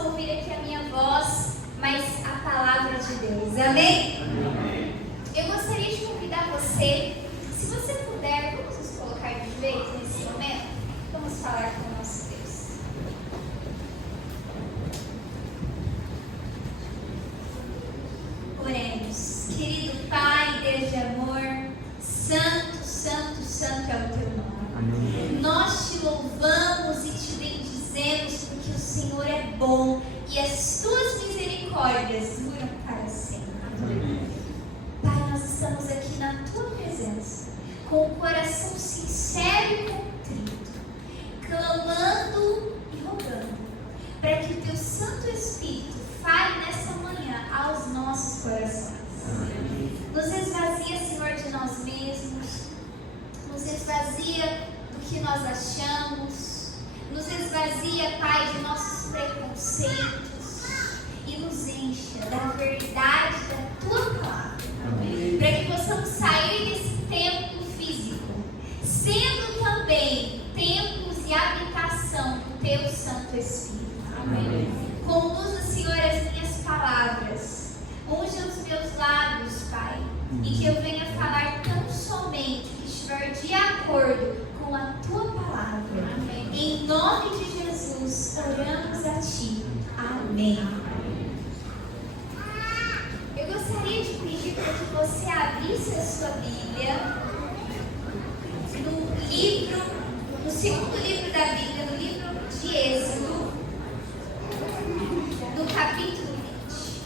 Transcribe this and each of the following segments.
só ouvir aqui a minha voz, mas a palavra de Deus. Amém? Amém. Eu gostaria de convidar você, se você puder, vamos nos colocar de joelhos nesse momento? Vamos falar com o nosso Deus. Oremos. Querido Pai, Deus de amor, santo, santo, santo é o teu nome. Amém. Nós te louvamos e te bendizemos porque o Senhor é bom e as tuas misericórdias duram para sempre. Amém. Pai, nós estamos aqui na tua presença com o coração sincero e contrito, clamando e rogando para que o teu Santo Espírito fale nessa manhã aos nossos corações. Nos esvazia, Senhor, de nós mesmos, nos esvazia do que nós achamos, nos esvazia, Pai, de nossos preconceitos e nos encha da verdade da tua palavra, para que possamos sair desse templo físico, sendo também templos e habitação do teu Santo Espírito. Amém. Conduza, Senhor, as minhas palavras, unja os meus lábios, Pai, e que eu venha falar tão somente o que estiver de acordo com a tua palavra. Amém. Em nome de Jesus, oramos a ti. Amém. Eu gostaria de pedir para que você abrisse a sua Bíblia no segundo livro da Bíblia, no livro de Êxodo, no capítulo 20.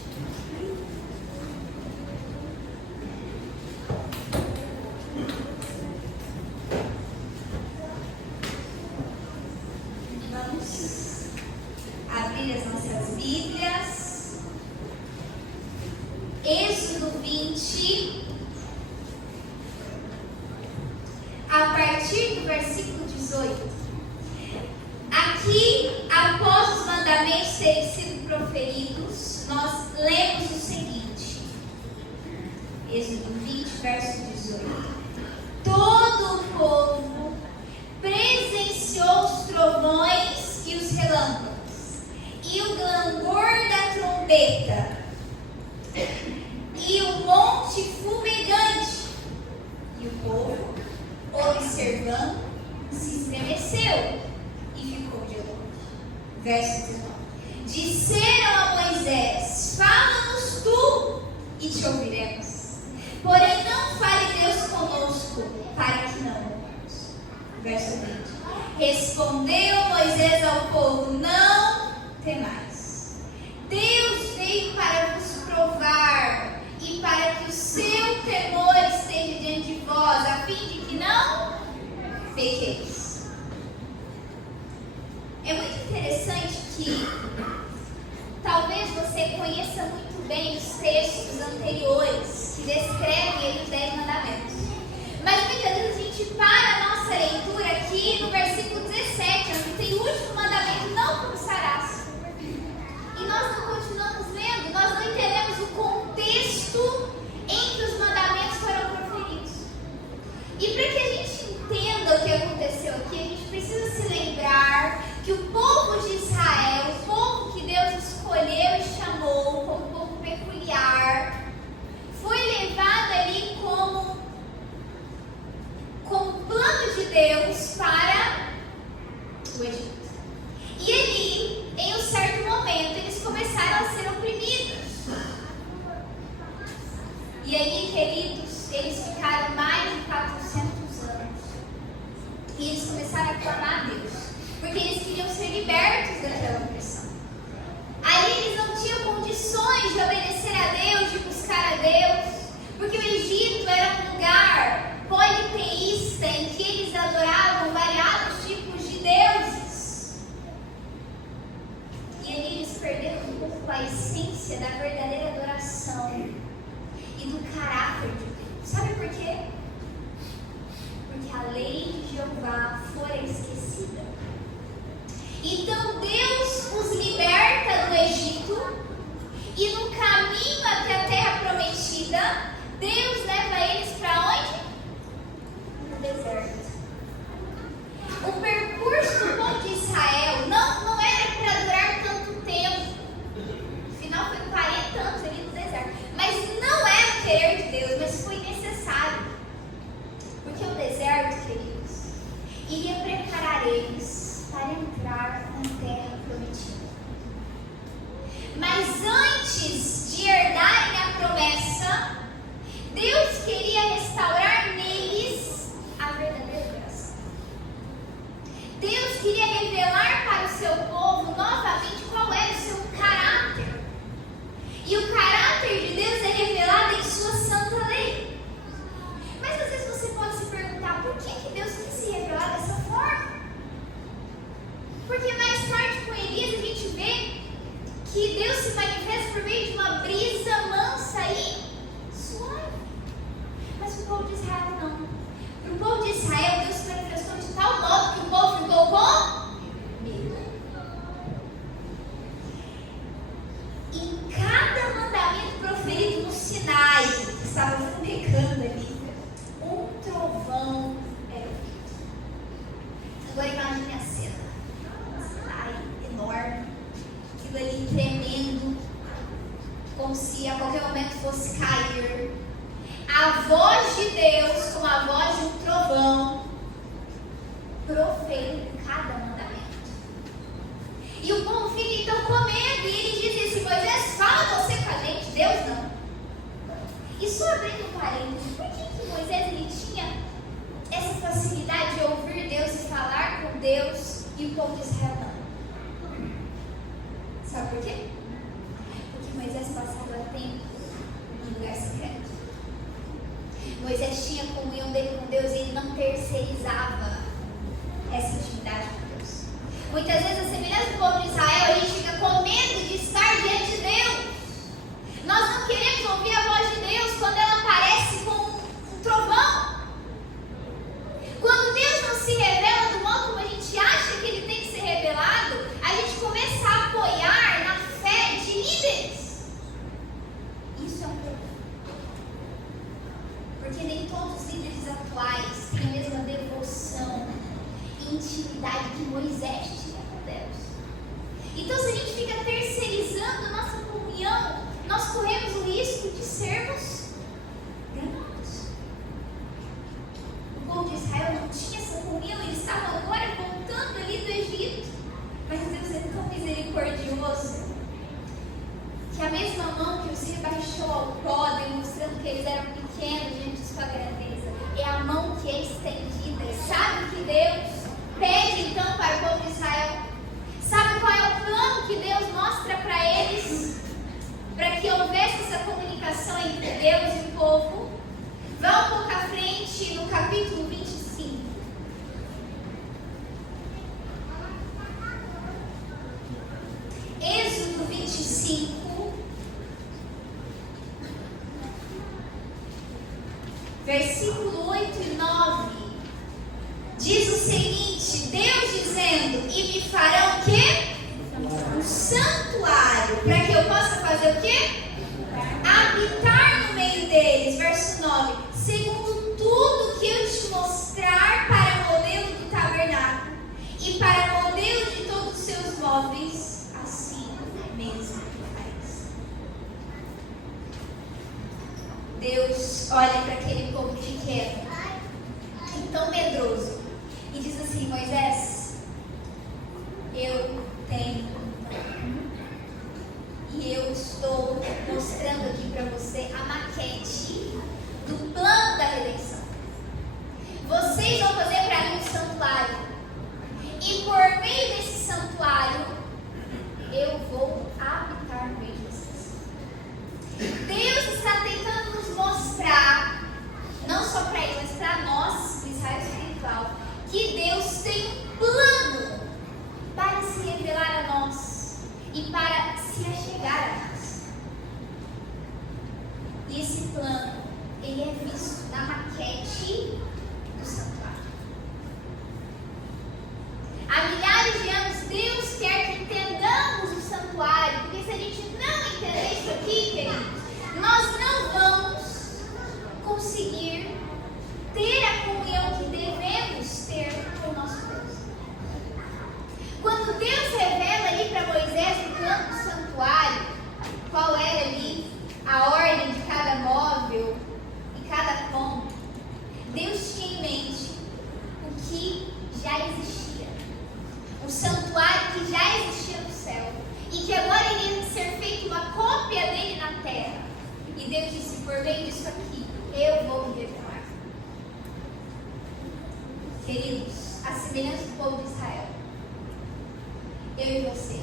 Vamos abrir as nossas Bíblias. Êxodo 20, a partir do versículo 18. Aqui, após os mandamentos terem sido proferidos, nós lemos o seguinte. Êxodo 20, verso 18. Todo o povo presenciou os trovões e os relâmpagos, e o clangor da trombeta, e o monte fumegante. E o povo, observando, se estremeceu e ficou de longe. Verso 19. Disseram a Moisés: fala-nos tu e te ouviremos. Porém não fale Deus conosco, para que não morramos. Verso 20. Respondeu Moisés ao povo: não temais. Deus veio para vos provar e para que o seu temor esteja diante de vós, a fim de que não pequeis. É muito interessante que talvez você conheça muito bem os textos anteriores que descrevem aí os 10 mandamentos. Mas muitas vezes a gente para a nossa leitura aqui no versículo 17, onde tem o último mandamento: não cobiçarás. E nós não continuamos lendo, nós não entendemos o contexto em que os mandamentos foram proferidos. E para que a gente entenda o que aconteceu aqui, a gente precisa se lembrar que o povo de Israel, o povo que Deus escolheu e chamou como povo peculiar, foi levado ali como plano de Deus para o Egito. E ali, em um certo momento, eles começaram a ser oprimidos. E aí, queridos, eles ficaram mais de 400 anos. E eles começaram a clamar a Deus, porque eles queriam ser libertos daquela opressão. Ali eles não tinham condições de obedecer a Deus, de buscar a Deus, porque o Egito era um lugar politeísta em que eles adoravam o seu povo novamente qual era o seu caráter. E o caráter de Deus é revelado em sua santa lei. Mas às vezes você pode se perguntar, por que Deus quis se revelar dessa forma? Porque mais tarde com Elias a gente vê que Deus se manifesta por meio de uma brisa mansa e suave. Mas para o povo de Israel não. Para o povo de Israel, Deus se manifestou de tal modo que o povo ficou com medo. Em cada mandamento proferido no Sinai, que estava fumegando ali, um trovão era ouvido. Agora imagine a cena. Um Sinai enorme, aquilo ali tremendo, como se a qualquer momento fosse cair. A voz de Deus, como a voz de um trovão, proferindo cada mandamento. E o povo fica então com medo, e ele diz assim: Moisés, fala você com a gente, Deus não. E só abrindo um parênteses, por que Moisés ele tinha essa facilidade de ouvir Deus e falar com Deus, e o povo de Israel não? Sabe por quê? Porque Moisés passava tempo num lugar secreto. Moisés tinha comunhão dele com Deus e ele não terceirizava essa intimidade com Deus. Muitas vezes, a semelhança do povo de Israel, a gente fica com medo de estar diante de Deus. Nós não queremos ouvir a voz de Deus quando ela aparece com um trovão. Quando Deus não se revela do modo como a gente acha que Ele tem que ser revelado, a gente começa a apoiar na fé de líderes. Isso é um problema. Porque nem todos os líderes atuais têm a mesma devoção e intimidade que Moisés tinha com Deus. Então, se a gente fica terceirizando nossa comunhão, nós corremos o risco de sermos enganados. O povo de Israel não tinha essa comunhão, eles estavam agora voltando ali do Egito. Mas Deus é tão misericordioso que a mesma mão que os rebaixou ao pó, demonstrando que eles eram pequenos diante de sua grandeza, é a mão que é estendida. E sabe o que Deus pede então para o povo de Israel? Sabe qual é o plano que Deus mostra para eles? Para que houvesse essa comunicação entre Deus e o povo? Vá um pouco à frente no capítulo 25. Êxodo 25, versículo 8 e 9, diz o seguinte: Deus dizendo, e me farão o quê? Um santuário, para que eu possa fazer o quê? Habitar no meio deles. Verso 9, segundo tudo que eu te mostrar para modelo do tabernáculo e para modelo de todos os seus móveis, assim mesmo faz. Deus olha para aquele povo pequeno e tão medroso e diz assim: Moisés, eu tenho um plano e eu estou mostrando aqui para você a maquete do plano da redenção. Vocês vão fazer para mim um santuário, e por meio desse santuário eu vou habitar no meio de vocês. Deus está tentando nos mostrar, não só para ele, mas para nós, o Israel espiritual, que Deus tem um plano para se revelar a nós e para se achegar a nós. E esse plano, ele é visto na maquete do santuário. Há milhares de anos, Deus quer que entendamos o santuário, porque se a gente não entender isso aqui, queridos, nós não vamos conseguir ter a comunhão que devemos ter com o nosso Deus. Quando Deus revela ali para Moisés o plano do santuário, qual era ali a ordem de cada móvel e cada ponto, Deus tinha em mente o que já existia. O santuário que já existia no céu e que agora iria ser feita uma cópia dele na terra. E Deus disse: por meio disso aqui, eu vou me revelar. Queridos, a semelhança do povo de Israel, eu e você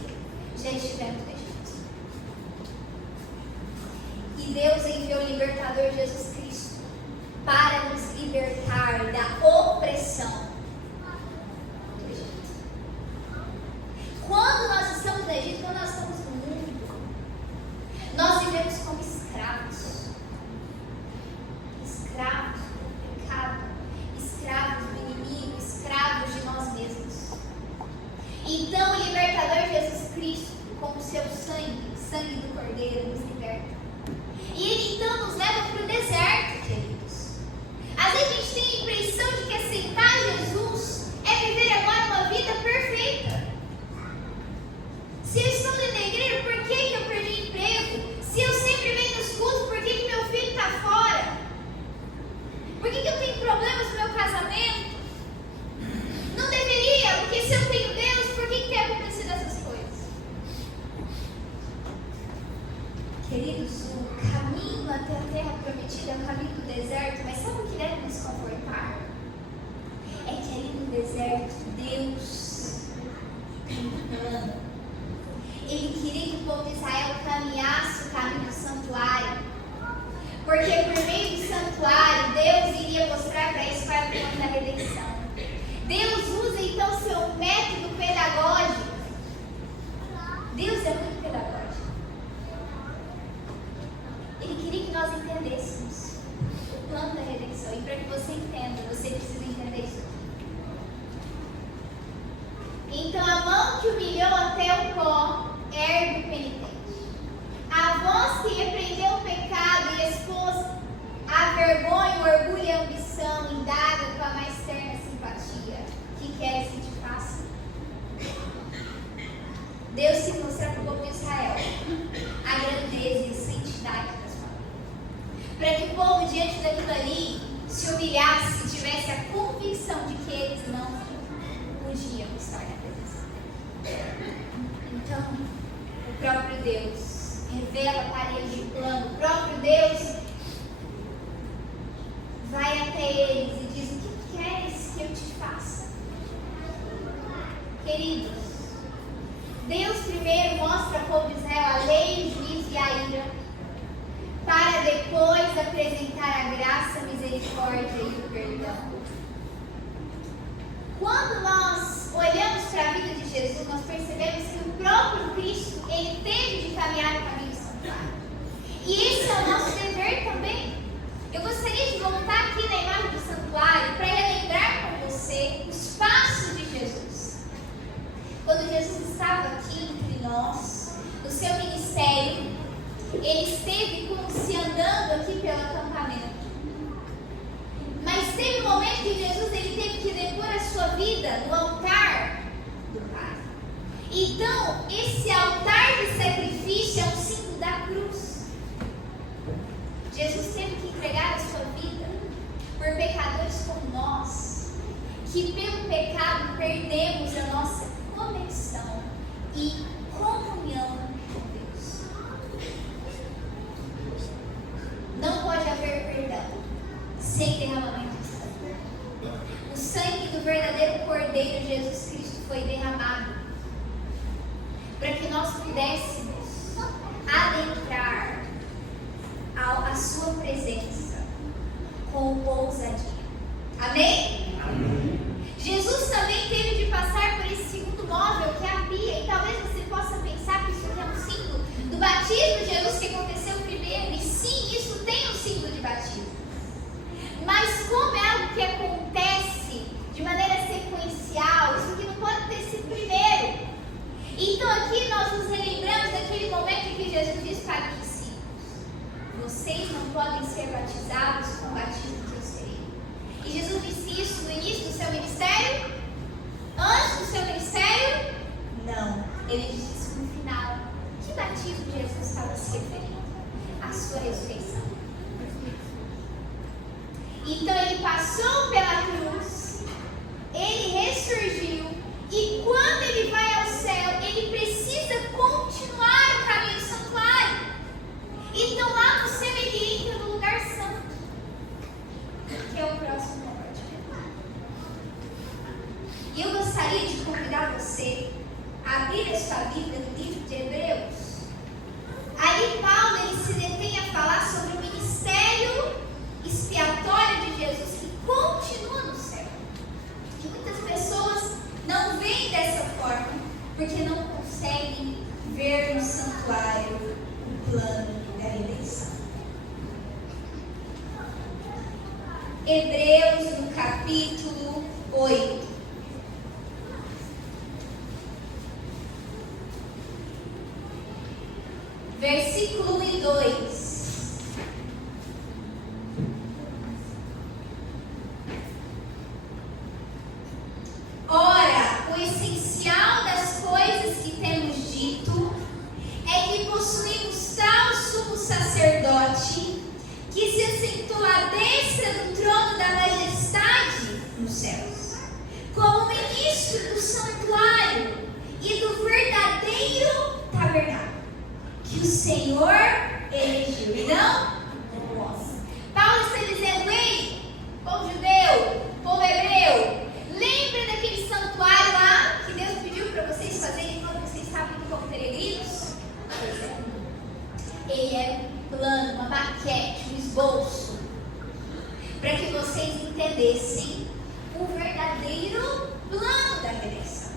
já estivemos no Egito. E Deus enviou o libertador Jesus Cristo para nos libertar da opressão do Egito. Quando nós estamos no Egito, quando nós estamos no mundo, nós vivemos como escravos. Escravos do pecado, escravos do inimigo, escravos de nós mesmos. Então o libertador Jesus Cristo, com o seu sangue do Cordeiro, nos liberta. E Ele então nos leva para o deserto, queridos. Às vezes a gente tem a impressão de que aceitar Jesus é viver agora uma vida perfeita. Se eu estou dentro da igreja, por que eu perdi emprego? Se eu sempre venho nos cultos, por que meu filho está fora? Por que eu tenho problemas no meu casamento? Não deveria, porque se eu tenho Deus, por que tem acontecido essas coisas? Queridos, o caminho até a terra prometida é o caminho do deserto, mas sabe o que deve nos confortar? É que ali no deserto, Deus tem um plano. Ele queria que o povo de Israel caminhasse o caminho do santuário, porque por meio do santuário, Deus iria mostrar para eles qual é o plano da redenção. Deus usa então seu método pedagógico. Deus é muito pedagógico. Ele queria que nós entendêssemos o plano da redenção. E para que você entenda, você precisa entender isso. Então a mão que humilhou até o pó ergue o penitente. A voz que repreendeu o pecado e expôs a vergonha, o orgulho e a ambição, indaga com a mais terna simpatia. Que queres que te faça? Deus se mostra para o povo de Israel a grandeza e a santidade da sua vida, para que o povo diante daquilo ali se humilhasse e tivesse a convicção de que eles não podiam estar na presença dele. Então, o próprio Deus revela para eles o plano. O próprio Deus vai até eles e diz: o que queres que eu te faça? Queridos, Deus primeiro mostra ao povo de Israel a lei, o juízo e a ira, para depois apresentar a graça, a misericórdia e o perdão. Quando nós olhamos para a vida de Jesus, nós percebemos que o próprio Cristo, ele teve de caminhar o caminho do santuário. E esse é o nosso dever também. Eu gostaria de voltar aqui na imagem do santuário para relembrar com você os passos de Jesus. Quando Jesus estava aqui entre nós, no seu ministério, ele esteve como se andando aqui pelo acampamento. Mas teve um momento que Jesus ele teve que depor a sua vida no altar do Pai. Então, esse altar de sacrifício é um símbolo da cruz. Jesus teve que entregar a sua vida por pecadores como nós, que pelo pecado perdemos a nossa conexão e comunhão com Deus. Não pode haver perdão sem derramamento de sangue. O sangue do verdadeiro Cordeiro Jesus Cristo foi derramado para que nós pudéssemos adentrar a sua presença com ousadia. Amém? Amém. Jesus também teve de passar por esse segundo móvel, que é a pia, e talvez você possa pensar que isso aqui é um símbolo do batismo de Jesus que aconteceu primeiro, e sim, isso tem um símbolo de batismo. Mas como é algo que acontece de maneira sequencial, isso aqui não pode ter sido primeiro. Então aqui nós nos relembramos daquele momento em que Jesus disse para os discípulos: vocês não podem ser batizados com o batismo que eu serei. E Jesus disse isso no início do seu ministério? Antes do seu ministério? Não. Ele disse isso no final. Que batismo Jesus estava se referindo? A sua ressurreição. Então ele passou pela cruz, ele ressurgiu, e quando ele vai ao céu, ele precisa continuar o caminho do santuário. Então lá no céu ele entra no lugar santo, que é o próximo morte. E eu gostaria de convidar você a abrir a sua Bíblia no livro de Hebreus, ali Paulo ele se detém a falar sobre o ministério expiatório de Jesus que continua no céu. Que muitas pessoas não veem dessa forma porque não conseguem ver no santuário o plano da redenção. Hebreus no capítulo 8. Versículo 1 e 2. Ora, o essencial das coisas que temos dito é que possuímos tal sumo sacerdote que se assentou à destra do trono da majestade nos céus, como ministro do santuário e do verdadeiro tabernáculo que o Senhor elegeu, e não nós. Paulo está dizendo: ei, povo judeu, povo hebreu, lembra daquele santuário lá que Deus pediu para vocês fazerem quando vocês estavam indo como peregrinos? Pois é. Ele era um plano, uma maquete, um esboço, para que vocês entendessem o verdadeiro plano da redenção.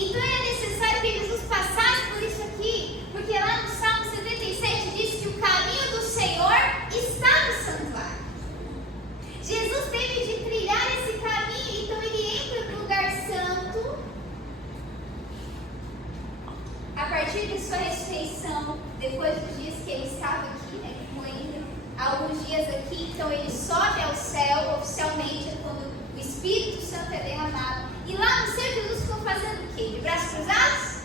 Então era necessário que Jesus passasse por isso aqui, porque lá no Salmo 77 diz que o caminho do Senhor está no santuário. Jesus teve de trilhar esse caminho, então ele entra no lugar santo a partir de sua ressurreição, depois dos dias que ele estava aqui, né, que ficou ainda alguns dias aqui, então ele sobe ao céu, oficialmente, é quando o Espírito Santo é derramado. E lá no céu Jesus ficou fazendo o quê? De braços cruzados?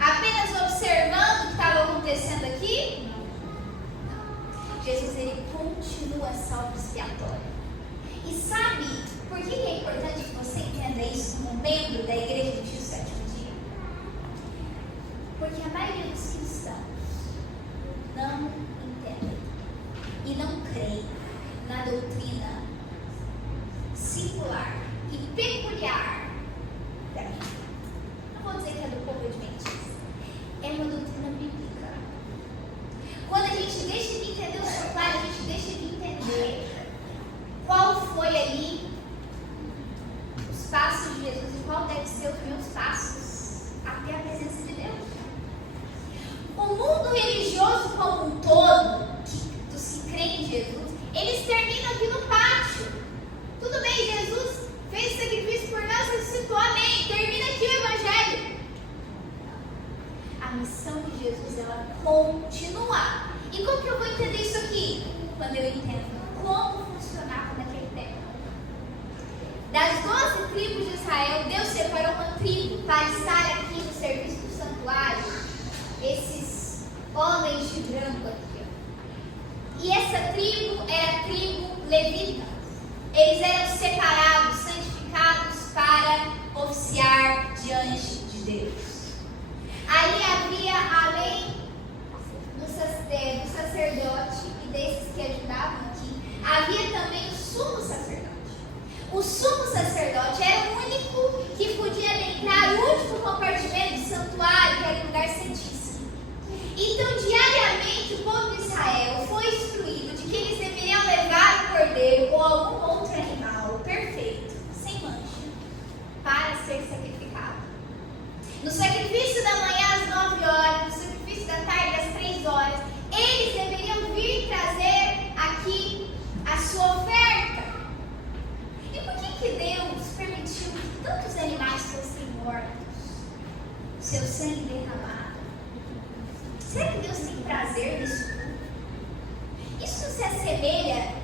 Apenas observando o que estava acontecendo aqui? Não. Jesus, ele continua salvo expiatório. E sabe por que é importante que você entenda isso como membro da igreja de sétimo dia? Porque a maioria dos cristãos não entendem e não creem na doutrina singular e peculiar da Bíblia. Não vou dizer que é do povo adventista. É uma doutrina bíblica. Quando a gente deixa de entender o santuário, a gente deixa de entender qual foi ali os passos de Jesus e qual deve ser os meus passos até a presença de Deus. O mundo religioso como um todo, dos que creem em Jesus, eles terminam aqui no pátio. Tudo bem, Jesus fez sacrifício por nós, ressuscitou, amém. Termina aqui o evangelho. A missão de Jesus, ela continua. E como que eu vou entender isso aqui? Quando eu entendo como funcionava naquele tempo. Das 12 tribos de Israel, Deus separou uma tribo para estar aqui no serviço do santuário. Esses homens de branco aqui, ó. E essa tribo era a tribo levita. Eles eram separados, santificados para oficiar diante de Deus. Ali havia, além do sacerdote e desses que ajudavam aqui, havia também o sumo sacerdote. O sumo sacerdote era o único que podia adentrar o último compartimento do santuário, que era o lugar santíssimo. Então, diariamente, o povo de Israel foi instruído de que eles deveriam levar o cordeiro ou algum outro animal perfeito, sem mancha, para ser sacrificado. No sacrifício da manhã às 9 horas, no sacrifício da tarde às 3 horas, eles deveriam vir trazer aqui a sua oferta. E por que Deus permitiu que tantos animais fossem mortos, seu sangue derramado? Será que Deus tem prazer nisso tudo? Isso se assemelha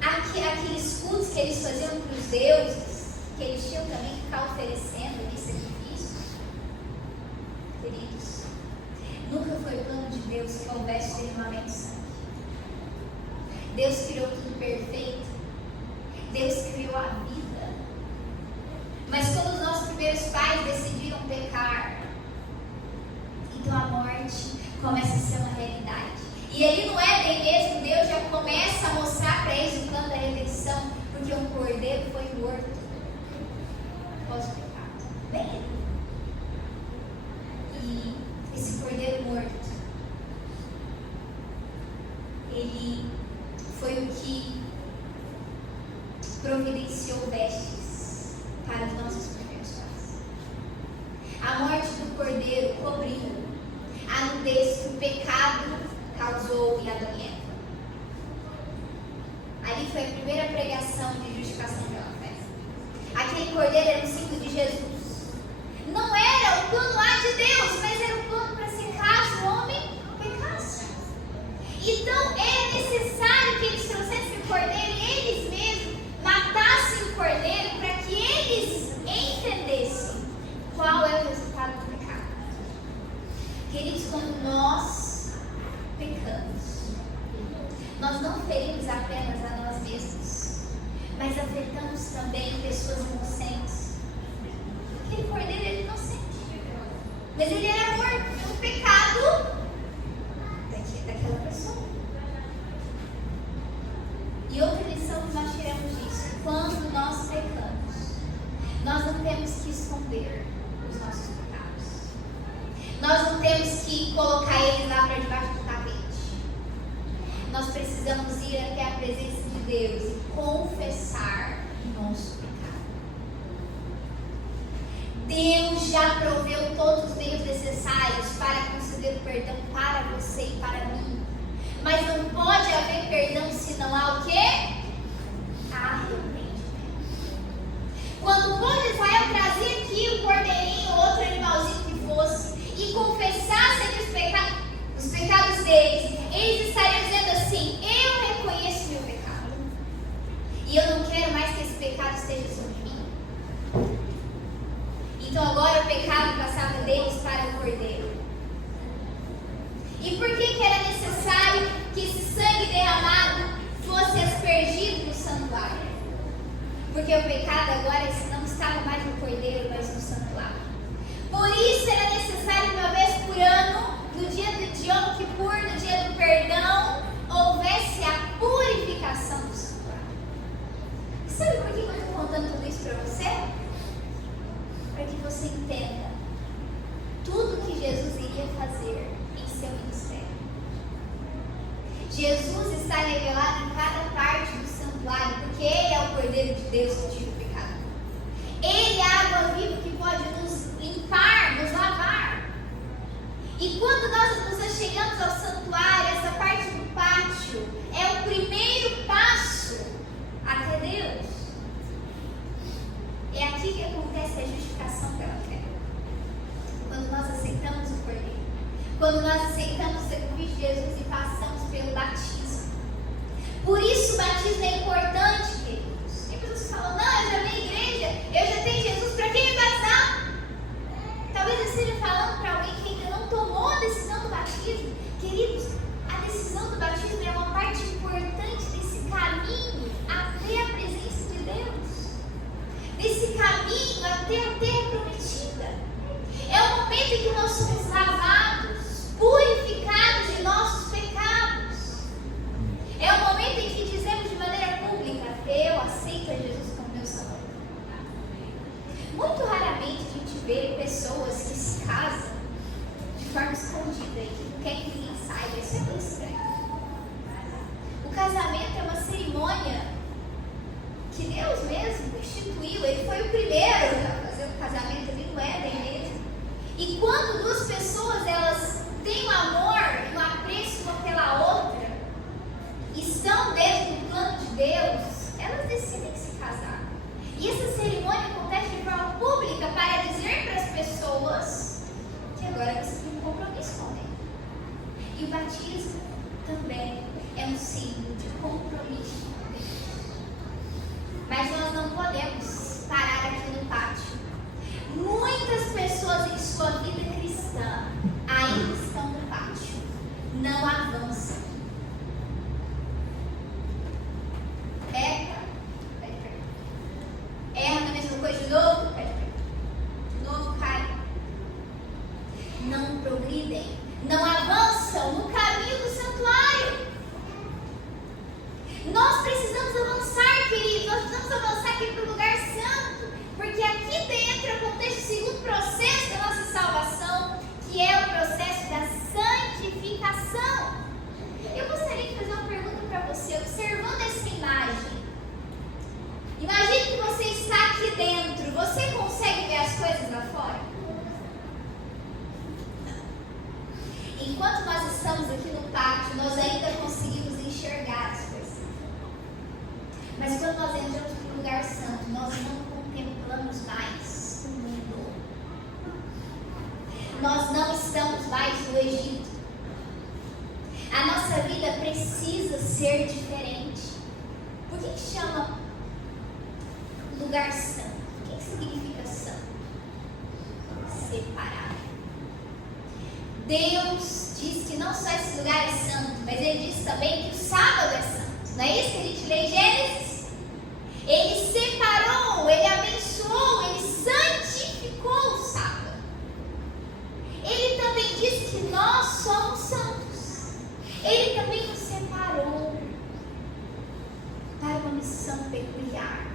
àqueles cultos que eles faziam para os deuses, que eles tinham também que ficar oferecendo ali sacrifícios? Queridos, nunca foi o plano de Deus que houvesse derramamento de sangue. Deus criou tudo perfeito. Deus criou a vida. Mas quando os nossos primeiros pais decidiram pecar, então a morte começa a ser uma realidade. E ali no Éden mesmo, Deus já começa a mostrar para eles o plano da redenção, porque um cordeiro foi morto após o pecado. Bem, pecado causou em Adão e Eva. Ali foi a primeira pregação de justificação pela fé. Aquele cordeiro era um símbolo de Jesus. Não era o plano A de Deus, mas era o plano para ser caso o homem pecasse. Então era necessário que eles trouxessem o cordeiro e eles mesmos matassem o cordeiro para que eles entendessem qual é o resultado do pecado. Queridos, quando nós pecamos, nós não ferimos apenas a nós mesmos, mas afetamos também pessoas inocentes. Aquele cordeiro era inocente, mas ele era morto pelo pecado daquela pessoa. E outra lição que nós tiramos disso: quando nós pecamos, nós não temos que esconder os nossos pecados. Nós não temos que colocar eles lá para debaixo do tapete. Nós precisamos ir até a presença de Deus e confessar o nosso pecado. Deus já proveu todos os meios necessários para conceder o perdão para você e para mim. Mas não pode haver perdão se não há o quê? Arrependimento. Quando o povo de Israel trazia aqui o cordeirinho ou outro animalzinho que fosse e confessassem os pecados deles, eles estariam dizendo assim: eu reconheço meu pecado e eu não quero mais que esse pecado esteja sobre mim. Então agora o pecado passava deles para o cordeiro. E por que era necessário que esse sangue derramado fosse aspergido no santuário? Porque o pecado agora não estava mais no cordeiro, mas no santuário. Por isso era necessário uma vez por ano, no dia de Yom Kippur, no dia do perdão, houvesse a purificação do santuário. Sabe por que eu estou contando tudo isso para você? Para que você entenda tudo o que Jesus iria fazer em seu ministério. Jesus está revelado em cada parte do santuário, porque Ele é o Cordeiro de Deus que tira o pecado. Ele é a água viva que pode nos limpar, nos lavar. E quando nós chegamos ao santuário, essa parte do pátio é o primeiro passo até Deus. É aqui que acontece a justificação pela fé. Quando nós aceitamos o Cordeiro. Quando nós aceitamos o convite de Jesus e passamos pelo batismo. Por isso o batismo é importante, queridos. Tem pessoas que falam: não, eu já vi a igreja, eu já tenho Jesus, para quem me batizar? Talvez eu esteja falando para alguém que ainda não tomou a decisão do batismo. Queridos, a decisão do batismo é uma parte importante desse caminho até a presença de Deus. Desse caminho até a terra prometida. É o momento em que nós somos lavados, purificados de nossos pecados. É o momento em que dizemos de maneira pública: eu aceito a Jesus como meu Salvador. Muito raramente a gente vê pessoas que se casam de forma escondida e que não quer que ninguém saiba. Isso é muito estranho. O casamento é uma cerimônia que Deus mesmo instituiu. Ele foi o primeiro a fazer o casamento ali no Éden mesmo. E quando duas pessoas elas têm um amor, um apreço uma pela outra, estão dentro do plano de Deus, elas decidem se casar. E essa cerimônia acontece de forma pública para dizer para as pessoas que agora você tem um compromisso com Ele. E o batismo também é um símbolo de compromisso com Deus. Mas nós não podemos parar enquanto nós estamos aqui no pátio, nós ainda conseguimos enxergar as coisas. Mas quando nós entramos no lugar santo, nós não contemplamos mais o mundo. Nós não estamos mais no Egito. A nossa vida precisa ser diferente. Por que chama lugar santo? O que significa santo? Separado. Deus diz que não só esse lugar é santo, mas Ele diz também que o sábado é santo. Não é isso que a gente lê em Gênesis? Ele separou, Ele abençoou, Ele santificou o sábado. Ele também diz que nós somos santos. Ele também nos separou para uma missão peculiar.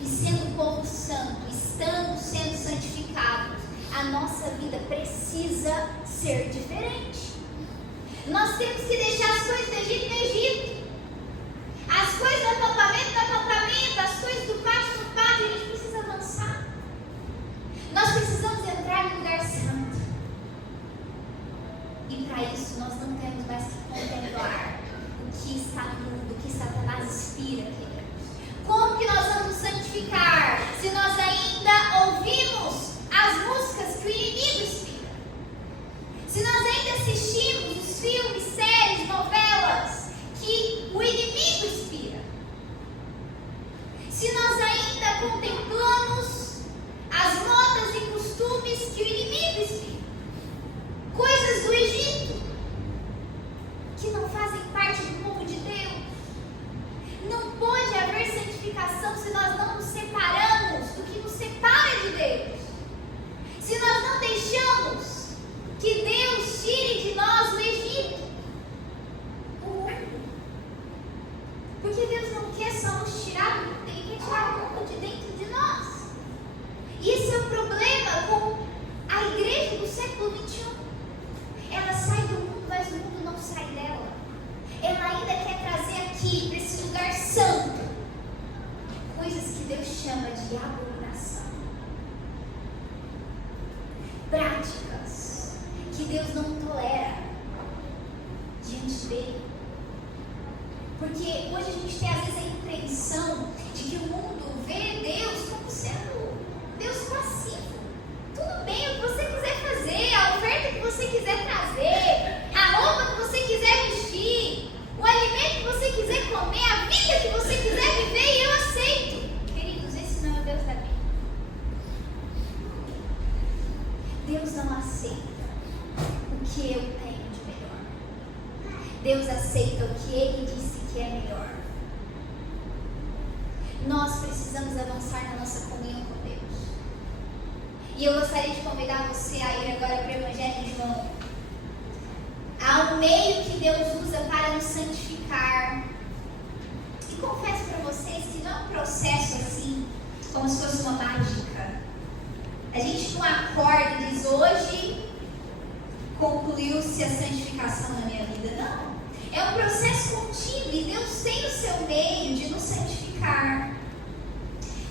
E sendo povo santo, estando sendo santificados, a nossa vida precisa ser diferente. Nós temos que deixar as coisas do Egito no Egito. As coisas do acampamento no acampamento. As coisas do pátio no pátio. A gente precisa avançar. Nós precisamos entrar no lugar santo. E para isso nós não temos mais que contemplar o que está no mundo, o que Satanás inspira, queridos. Como que nós vamos santificar se nós ainda ouvimos as músicas que o inimigo inspira? Se nós ainda assistimos os filmes, séries, novelas que o inimigo inspira? Se nós ainda contemplamos as modas e costumes que o inimigo inspira? Coisas do Egito que não fazem parte do povo de Deus. Não pode haver santificação se nós não nos separamos do que nos separa de Deus. Se nós não deixamos que Deus tire de nós o Egito, o mundo. Porque Deus não quer só nos tirar do mundo, Ele quer tirar o mundo de dentro de nós. Esse é o problema com a igreja do século XXI. Ela sai do mundo, mas o mundo não sai dela. Ela ainda quer trazer aqui, para esse lugar santo, coisas que Deus chama de abominação. Práticas que Deus não tolera diante dele. Porque hoje a gente tem às vezes a impressão de que o mundo vê Deus como sendo Deus passivo. Tudo bem, o que você quiser fazer, a oferta que você quiser trazer, a roupa que você quiser vestir, o alimento que você quiser comer, a vida que você quiser viver, e eu aceito. Queridos, esse não é o Deus da Bíblia. Deus não aceita o que eu tenho de melhor. Deus aceita o que Ele disse que é melhor. Nós precisamos avançar na nossa comunhão com Deus. E eu gostaria de convidar você a ir agora para o Evangelho de João. Há um meio que Deus usa para nos santificar. E confesso para vocês que não é um processo assim, como se fosse uma mágica. A gente não acorda e diz, hoje concluiu-se a santificação na minha vida. Não. É um processo contínuo e Deus tem o seu meio de nos santificar.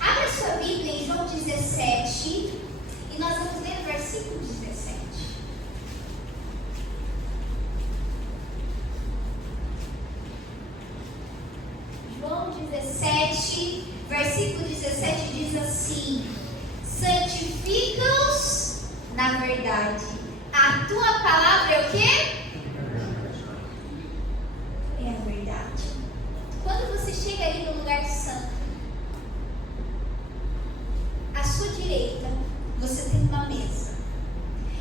Abra sua Bíblia em João 17 e nós vamos ler o versículo 17. João 17, versículo 17 diz assim: santifica-os na verdade. A tua palavra é o quê? É a verdade. Quando você chega ali no lugar santo, à sua direita, você tem uma mesa.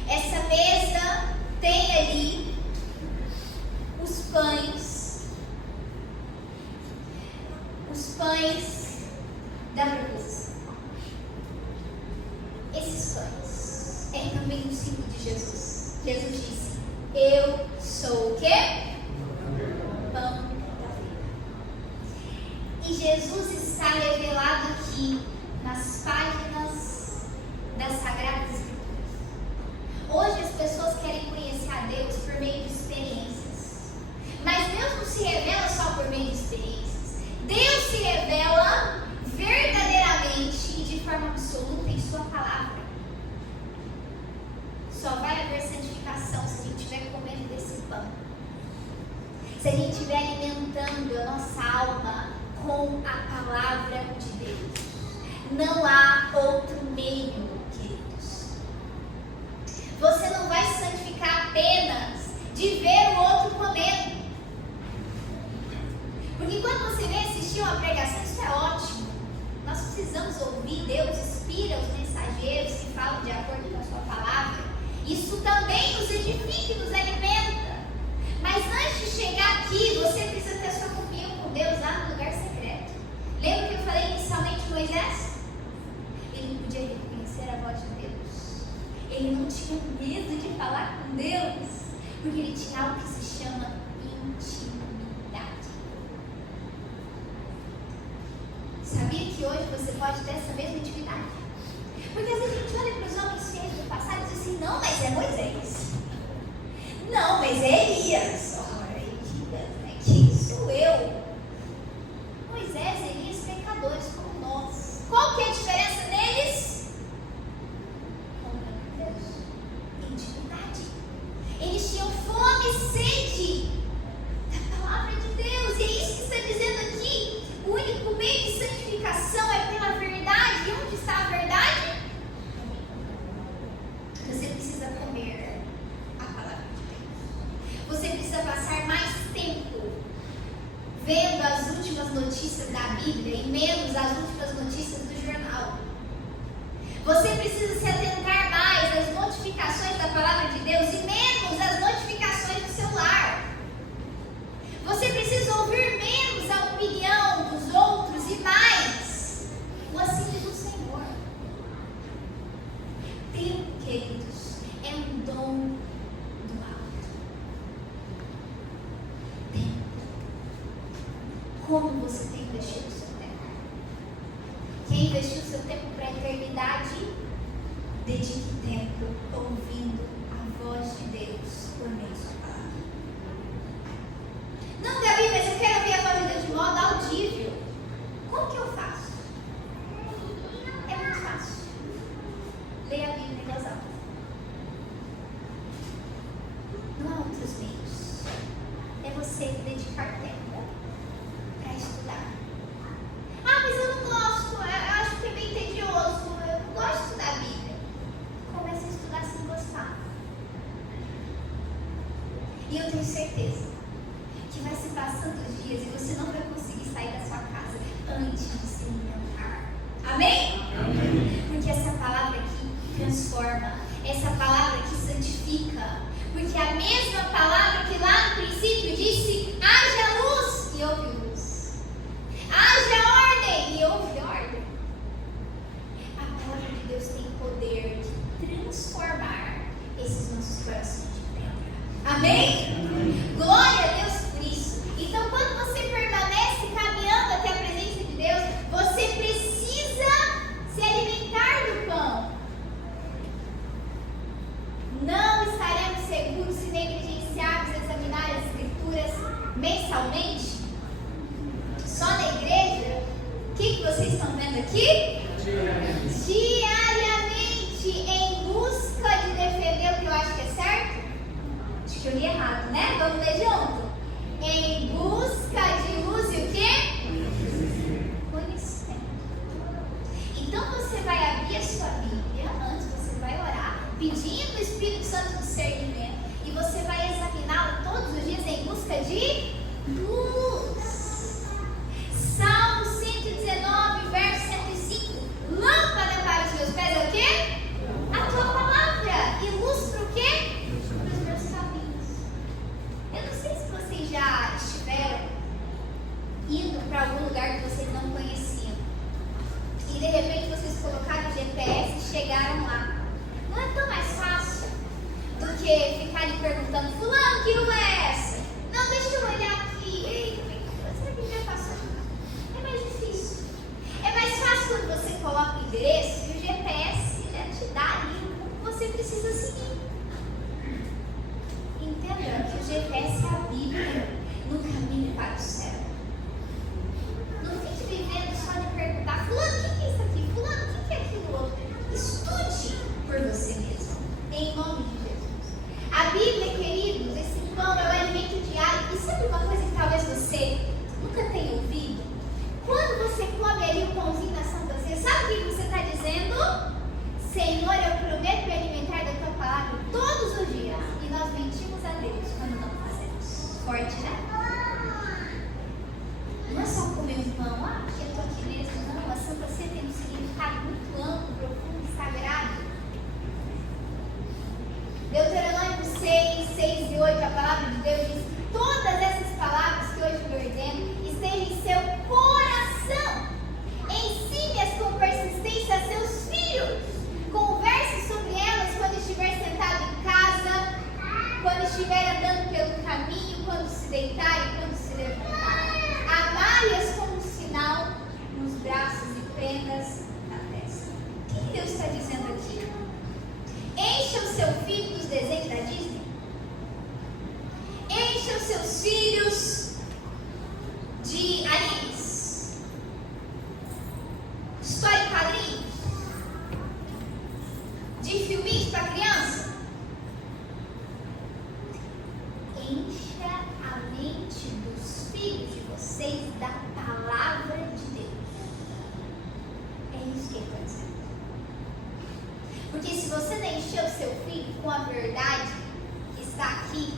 Essa mesa tem ali os pães da provisão. Esses pães é também um símbolo de Jesus. Jesus disse: eu sou o quê? Pão da vida. E Jesus está revelado aqui nas páginas das Sagradas Escrituras. Hoje as pessoas querem conhecer a Deus por meio de experiências. Mas Deus não se revela só por meio de experiências. Deus se revela verdadeiramente e de forma absoluta em sua palavra. Só vai haver santificação se com a palavra de Deus. Não há outro meio, queridos. Você não vai se santificar apenas de ver o outro comendo. Porque quando você vem assistir uma pregação, isso é ótimo. Nós precisamos ouvir. Deus inspira os mensageiros que falam de acordo com a sua palavra. Isso também nos edifica e nos alimenta. Mas antes de chegar aqui, você precisa ter sua comunhão com Deus lá no lugar secreto. Lembra que eu falei inicialmente de Moisés? Ele não podia reconhecer a voz de Deus. Ele não tinha medo de falar com Deus, porque ele tinha algo que se chama intimidade. Sabia que hoje você pode ter essa mesma intimidade? Porque às vezes a gente olha para os homens feios do passado e diz assim: não, mas é Moisés. Não, mas é Elias. Ora, quem sou eu? Moisés e Elias, pecadores como nós. Qual que é a diferença deles? Com Deus. Intimidade. Eles tinham fome e sede da palavra de Deus. E é isso que está dizendo aqui. O único meio de santificação é pela verdade. E onde está a verdade? Você precisa comer a palavra de Deus. Você precisa passar mais tempo vendo as últimas notícias da Bíblia e menos as últimas notícias do jornal. Você precisa se atentar mais às notificações da palavra de Deus e menos às notificações do celular. Você precisa ouvir menos a opinião dos outros e mais o assíduo do Senhor. Tempo, queridos, é um dom do alto. Tempo. Como você tem investido o seu tempo? Quem investiu o seu tempo para a eternidade, dedique tempo ouvindo a voz de Deus por meio da sua palavra. Não, Gabi, mas eu quero ouvir a voz de Deus de modo audível. Como que eu faço? É muito fácil. Leia a Bíblia em voz alta. Não há outros meios. É você dedicar tempo para estudar. Ah, mas eu não gosto. Eu acho que é bem tedioso. Eu não gosto de estudar a Bíblia. Comece a estudar sem gostar. E eu tenho certeza que vai se passando os dias e você não vai conseguir sair da sua casa antes de se alimentar. Amém? Amém. Porque essa palavra aqui transforma, essa palavra aqui santifica. Porque a mesma palavra que lá no princípio disse: haja luz, e houve luz. Haja ordem, e houve ordem. A palavra de Deus tem poder de transformar esses nossos corações de pedra. Amém? Glória a Deus por isso. Então, quando você permanece caminhando até a presença de Deus, você precisa se alimentar do pão. Não estaremos seguros se negligenciarmos examinar as Escrituras mensalmente? Só na igreja? O que vocês estão vendo aqui? Diariamente, em busca de defender o que eu acho que é certo? Acho que eu li errado, né? Vamos ler junto? Em busca de luz e o quê? Conhecimento. Então você vai abrir a sua Bíblia, antes você vai orar, pedindo o Espírito Santo discernimento, e você vai examiná-lo todos os dias em busca de luz. Salmo 119, verso 105. Lâmpada para os meus pés é o quê? A tua palavra. E luz para o quê? Para os meus caminhos. Eu não sei se vocês já estiveram indo para algum lugar que vocês não conheciam e de repente vocês colocaram o GPS e chegaram lá. Não é tão mais fácil do que ficar ali perguntando: fulano, que rua é essa? Não, deixa eu olhar aqui. Ei, será que já passou? É mais difícil. É mais fácil quando você coloca o endereço e o GPS te dá ali o que você precisa seguir. Entenda que o GPS é a Bíblia no caminho para o céu. Não fique vivendo só de perguntar: fulano, o que é isso aqui? Fulano, o que é aquilo outro? Estude por você mesmo, em nome de Jesus. A Bíblia, queridos, está dizendo aqui? Encha o seu filho dos desenhos da Disney. Encha os seus filhos de animes, história em quadrinhos, de filminhos para criança. Encha a mente dos filhos de vocês da palavra de Deus. É isso que ele está dizendo. Porque se você não encher o seu filho com a verdade que está aqui,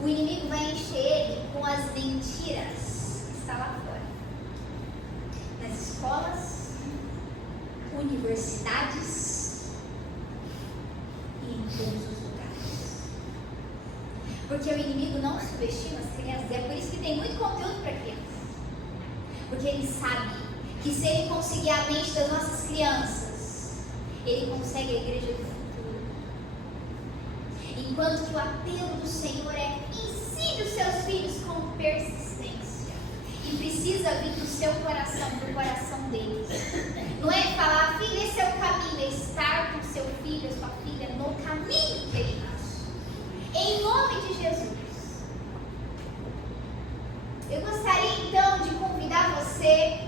o inimigo vai encher ele com as mentiras que está lá fora. Nas escolas, universidades e em todos os lugares. Porque o inimigo não subestima as crianças. E é por isso que tem muito conteúdo para crianças. Porque ele sabe que se ele conseguir a mente das nossas crianças, ele consegue a igreja do futuro. Enquanto que o apelo do Senhor é: ensine os seus filhos com persistência. E precisa vir do seu coração, do coração deles. Não é falar: filho, esse é o caminho. É estar com seu filho, sua filha no caminho, queridos. Em nome de Jesus. Eu gostaria então de convidar você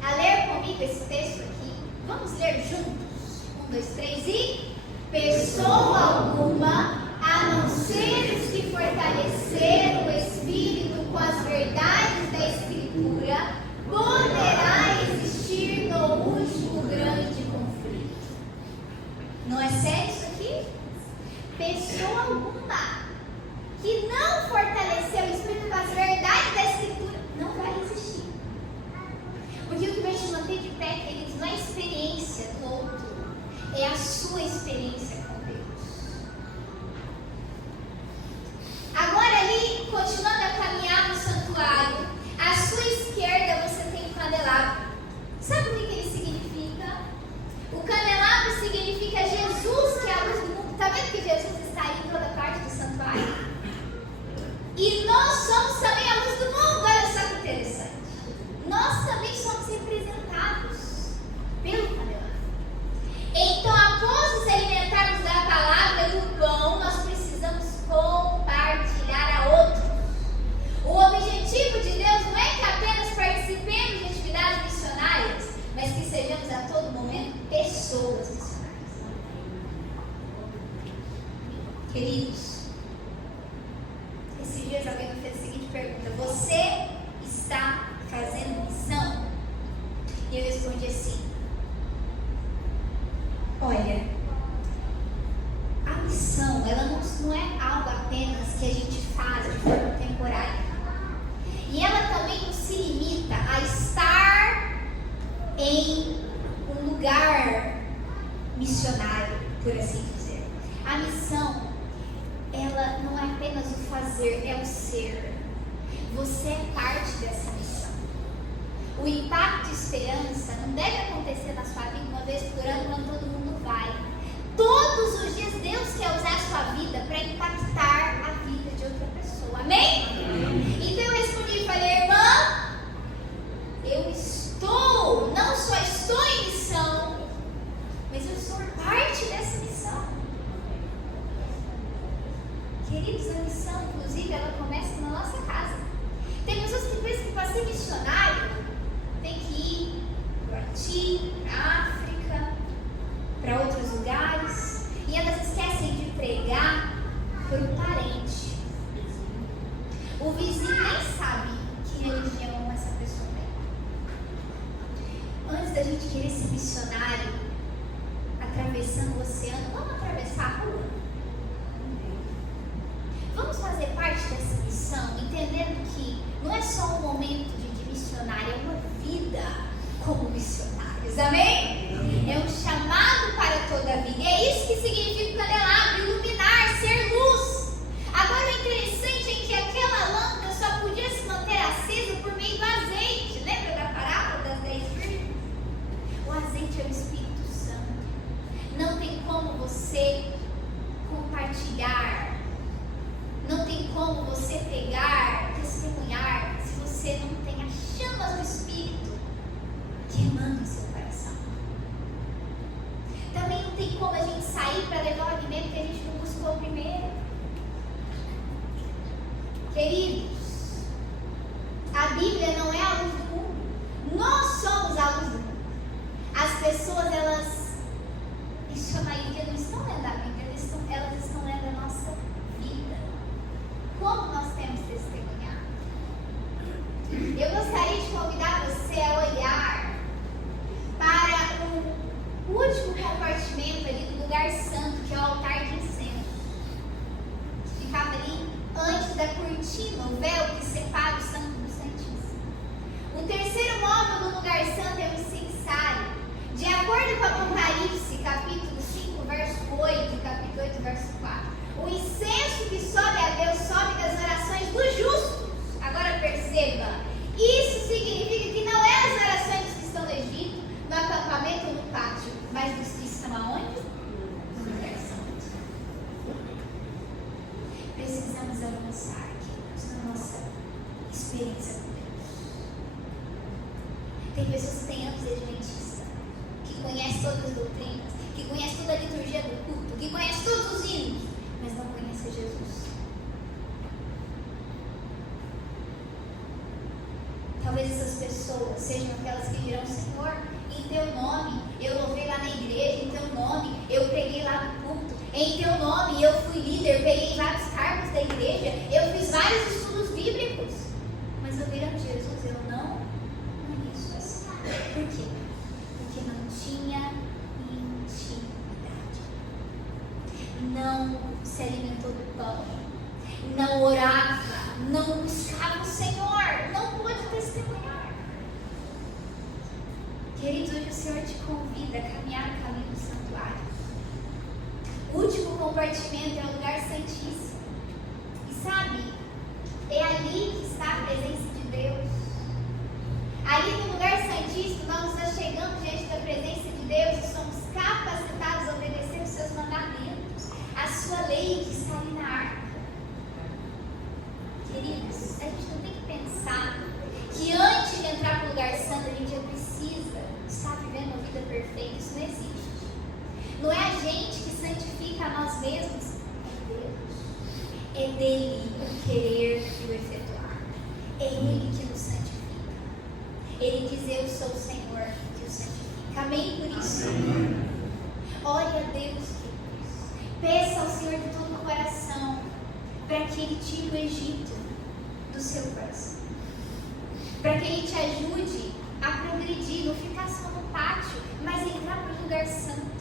a ler comigo esse texto aqui. Vamos ler juntos? 1, 2, 3 e... Pessoa alguma, a não ser os que fortaleceram o Espírito com as verdades da Escritura, poderá existir no último grande conflito. Não é sério isso aqui? Pessoa alguma que não fortaleceu o Espírito com as verdades da Escritura não vai existir. Porque o que vai te manter de pé, queridos, não é a experiência do outro, é a sua experiência com Deus. Agora ali, continuando a caminhar no santuário, à sua esquerda você tem o candelabro. Sabe o que ele significa? O candelabro significa Jesus, que é a luz do mundo. Está vendo que Jesus está aí em toda parte do santuário? E nós somos também a luz do mundo. Olha só que interessante. Nós também somos representados pelo candelabro. Então, após nos alimentarmos da palavra e do pão, nós precisamos compartilhar a outros. O objetivo de Deus não é que apenas participemos de atividades missionárias, mas que sejamos a todo momento pessoas missionárias. Queridos, esses dias alguém me fez a seguinte pergunta: você está fazendo missão? E eu respondi assim: olha, a missão, ela não é algo apenas que a gente faz de forma temporária. E ela também não se limita a estar em um lugar missionário, por assim dizer. A missão, ela não é apenas o fazer, é o ser. Você é parte dessa missão. O impacto e esperança não deve acontecer na sua vida uma vez por ano, quando todo mundo vai. Todos os dias Deus quer usar a sua vida para impactar a vida de outra pessoa. Amém? Então eu respondi e falei: irmã, eu não só estou em missão, mas eu sou parte dessa missão. Queridos, a missão, inclusive, ela começa na nossa casa. Tem pessoas que pensam que para ser missionário tem que ir para o Haiti, para a África, para outros lugares, e elas esquecem de pregar para o parente. O vizinho nem sabe que religião essa pessoa é. Antes da gente querer ser missionário, atravessando o oceano, vamos atravessar a rua. Vamos fazer parte dessa missão, entendendo que não é só um momento de missionário, é uma vida como missionários, amém? É um chamado para toda a vida. É isso que significa o candelabro: iluminar, ser luz. Agora, o interessante é que aquela lâmpada só podia se manter acesa por meio do azeite. Lembra da parábola das 10 virgens? O azeite é o Espírito Santo. Não tem como você compartilhar, não tem como você pregar, testemunhar, se você não tem as chamas do Espírito que emanam em seu coração. tem como a gente sair para levar o alimento que a gente não buscou primeiro. Queridos, a Bíblia não é a luz do mundo. Nós somos a luz do mundo. As pessoas, elas, isso na Bíblia, não estão lendo a Bíblia, elas estão lendo a nossa vida. Como nós temos testemunhado? Eu gostaria de convidar você a olhar para o último repartimento ali do lugar santo, que é o altar de incenso. Ficava ali antes da cortina, o véu que separa o santo do santíssimo. O terceiro móvel do lugar santo é o incensário. De acordo com Apocalipse, capítulo 5, verso 8, capítulo 8, verso 4. O incenso que sobe a Deus sobe das orações dos justos. Agora perceba, isso significa que não é as orações dos que estão no Egito, no acampamento ou no pátio, mas dos que estão aonde? No lugar santo. Precisamos avançar aqui na nossa experiência com Deus. Tem pessoas que têm anos de adventista, que conhecem todas as doutrinas, que conhecem toda a liturgia do culto, que conhecem todos os hinos, mas não conhecem Jesus. Talvez essas pessoas sejam aquelas que dirão: Senhor, em teu nome eu louvei lá na igreja, em teu nome eu preguei lá no culto, em teu nome eu fui líder, peguei vários cargos da igreja, eu fiz vários estudos bíblicos, mas ouviram de Jesus, eu não conheço. Por quê? Porque não tinha intimidade, não se alimentou do pão, não orava, não buscava o Senhor, não pôde testemunhar. Queridos, hoje o Senhor te convida a caminhar no caminho do santuário. O último compartimento é o lugar santíssimo. E sabe, é ali que está a presença de Deus. Ali no lugar santíssimo, nós nos chegamos diante da presença de Deus e somos capacitados a obedecer os seus mandamentos, a sua lei que está ali na arca. Queridos, a gente não tem que pensar que antes de entrar para o lugar santo a gente já precisa estar vivendo uma vida perfeita. Isso não existe. Não é a gente que santifica a nós mesmos, é Deus. É dele o querer e o efetuar. É ele que nos santifica. Ele diz: eu sou o Senhor que o santifica. Amém por isso? Amém. Ore a Deus, queridos. Peça ao Senhor de todo o coração para que Ele tire o Egito do seu coração, para que Ele te ajude a progredir, não ficar só no pátio, mas entrar para o lugar santo.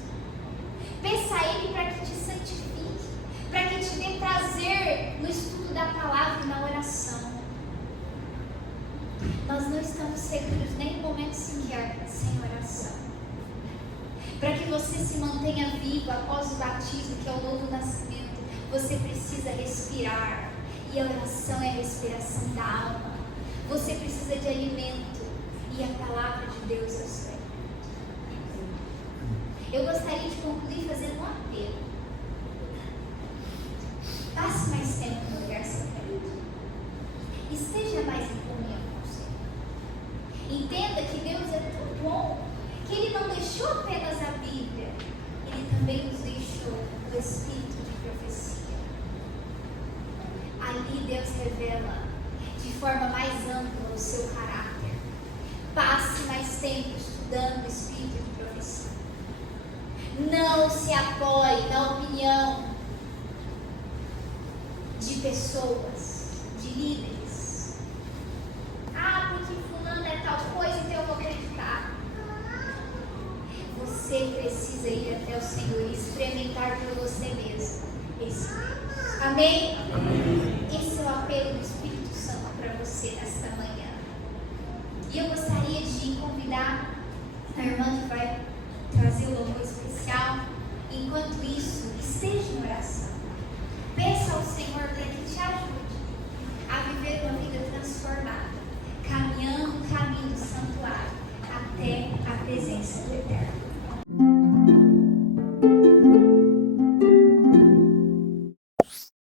Peça a Ele para que te santifique, para que te dê prazer no estudo da palavra e na oração. Nós não estamos seguros nem um momento sequer sem oração. Para que você se mantenha vivo após o batismo, que é o novo nascimento, você precisa respirar. E a oração é a respiração da alma. Você precisa de alimento. E a palavra de Deus é o seu alimento. Eu gostaria de concluir fazendo um apelo. Passe mais tempo no lugar secreto. Esteja mais em comunhão com o Senhor. Entenda que Deus é tão bom que Ele não deixou apenas a Bíblia. Ele também nos deixou o Espírito de profecia. Ali Deus revela de forma mais ampla o seu caráter. Passe mais tempo estudando o Espírito de profecia. Não se apoie na opinião de pessoas, de líderes. Ah, porque fulano é tal coisa, então eu vou acreditar. Você precisa ir até o Senhor e experimentar por você mesmo esse Deus. Amém? Amém. Esse é o apelo